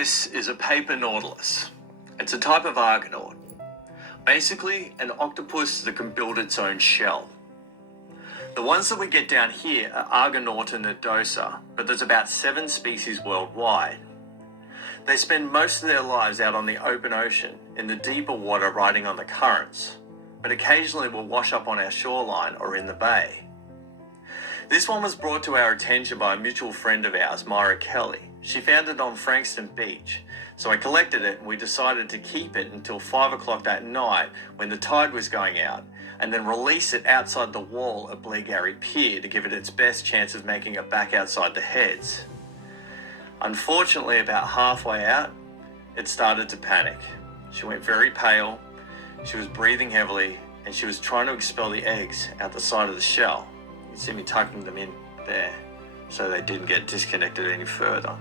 This is a Paper Nautilus. It's a type of Argonaut. Basically, an octopus that can build its own shell. The ones that we get down here are Argonaut and nodosa, but there's about 7 species worldwide. They spend most of their lives out on the open ocean, in the deeper water riding on the currents, but occasionally will wash up on our shoreline or in the bay. This one was brought to our attention by a mutual friend of ours, Myra Kelly. She found it on Frankston Beach, so I collected it and we decided to keep it until 5 o'clock that night when the tide was going out, and then release it outside the wall at Blairgowrie Pier to give it its best chance of making it back outside the heads. Unfortunately, about halfway out, it started to panic. She went very pale, she was breathing heavily, and she was trying to expel the eggs out the side of the shell. You can see me tucking them in there so they didn't get disconnected any further.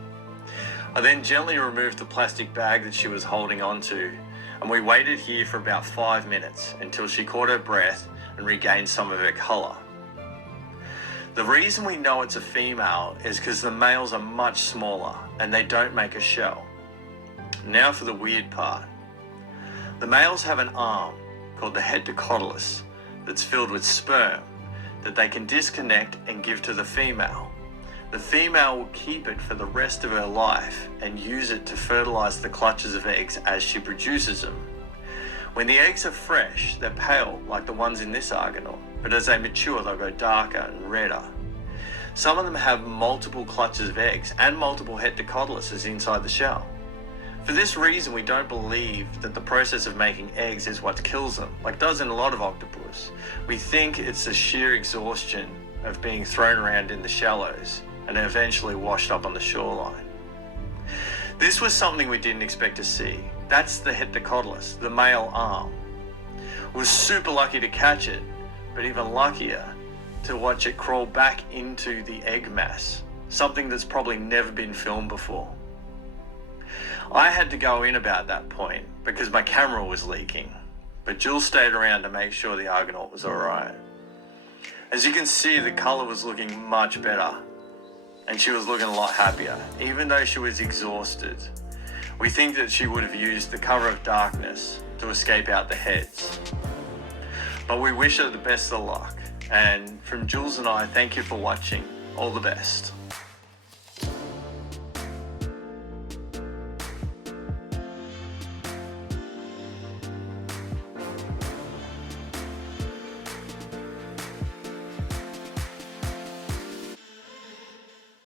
I then gently removed the plastic bag that she was holding onto, and we waited here for about 5 minutes until she caught her breath and regained some of her colour. The reason we know it's a female is because the males are much smaller and they don't make a shell. Now for the weird part. The males have an arm called the head Nautilus that's filled with sperm that they can disconnect and give to the female. The female will keep it for the rest of her life and use it to fertilize the clutches of eggs as she produces them. When the eggs are fresh, they're pale like the ones in this Argonaut, but as they mature they'll go darker and redder. Some of them have multiple clutches of eggs and multiple head Nautilus inside the shell. For this reason, we don't believe that the process of making eggs is what kills them, like it does in a lot of octopus. We think it's the sheer exhaustion of being thrown around in the shallows and eventually washed up on the shoreline. This was something we didn't expect to see. That's the head Nautilus, the male arm. We were super lucky to catch it, but even luckier to watch it crawl back into the egg mass, something that's probably never been filmed before. I had to go in about that point because my camera was leaking, but Jules stayed around to make sure the Argonaut was alright. As you can see, the colour was looking much better, and she was looking a lot happier, even though she was exhausted. We think that she would have used the cover of darkness to escape out the heads. But we wish her the best of luck, and from Jules and I, thank you for watching. All the best.